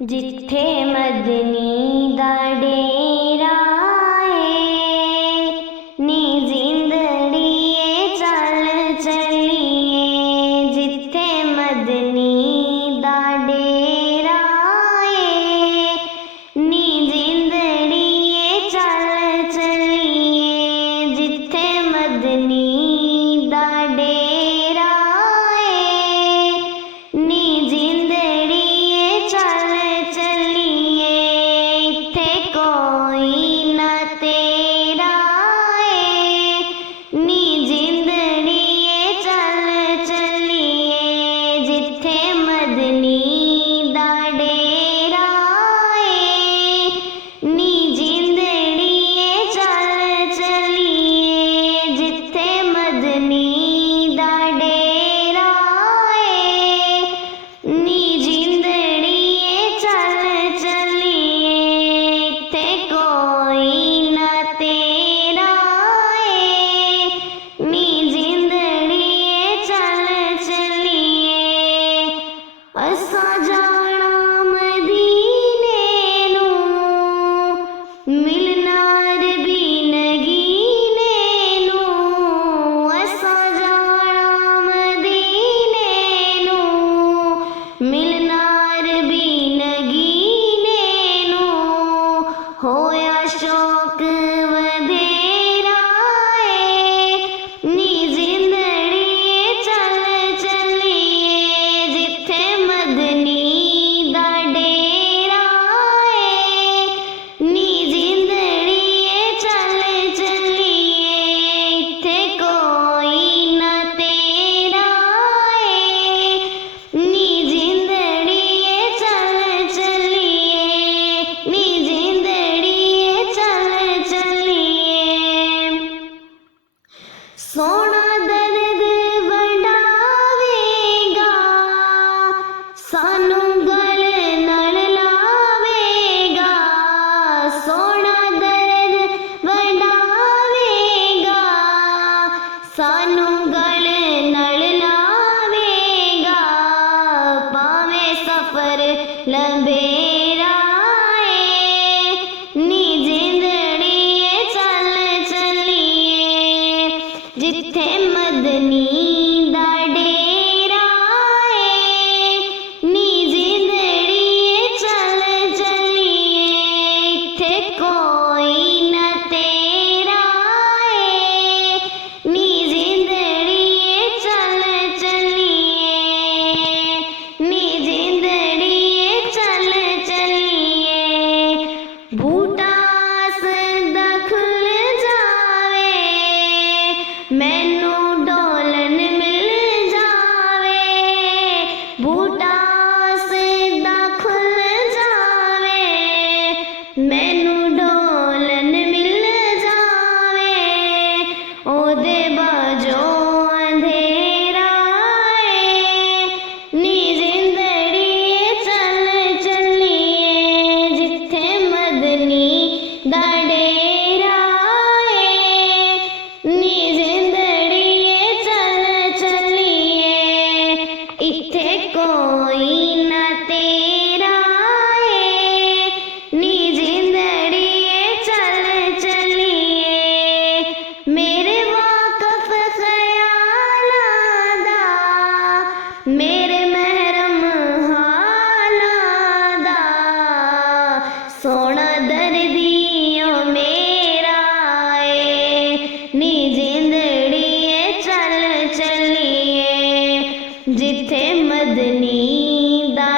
जिथे मदनी दा डेरा है नी जिंदड़िए चल चलिए। जिथे मदनी दा डेरा है नी जिंदड़िए चल चलिए। जिथे मदनी दा डेरा है नी जिंदड़िए चल चलिए। इत्थे कोई ना तेरा है नी जिंदड़िए चल चलिए। जिथे मदनी दा डेरा है नी जिंदड़िए चल चलिए। जिथे मदनी दा डेरा है नी जिंदड़िए चल चलिए। इत्थे कोई ना तेरा है नी जिंदड़िए चल चलिए। असा जाना मदीने नूं मिलना रबी नगीने नूं। असा जाना मदीने नूं मिलना रबी नगीने नूं। होया शौक वधेरा है नी जिंदड़िए चल चलिए। जिथे मदनी दा डेरा है नी जिंदड़िए चल चलिए। इत्थे कोई ना तेरा है नी जिंदड़िए चल चलिए। नी जिंदड़िए चल चलिए। सोना दर्द वंडावेगा सानू गल नाल लावेगा। सोना दर्द वंडावेगा सानू गल नाल लावेगा। भावें सफर लंबेरा है नी जिंदड़िए चल चलिए। जिथे मदनी दा डेरा है नी जिंदड़िए चल चलिए। इत्थे कोई ना तेरा है नी जिंदड़िए चल चलिए। नी जिंदड़िए चल चलिए। बूटा सदा खुल जावे मैनू डोलन मिल जावे। बूटा सदा खुल जावे मैनू डोलन मिल जावे। ओदे बाजो अंधेरा है नी जिंदड़िए चल चलिए। जिथे मदनी दा डेरा है नी जिंदड़िए चल चलिए। इत्थे कोई ना तेरा है नी जिंदड़िए चल चलिए। मेरे वाकफ ख्यालां दा मेरे महरम हालां दा सोना दर्दियों मेरा है नी जिंदड़िए चल चलिए। जिथे मदनी दा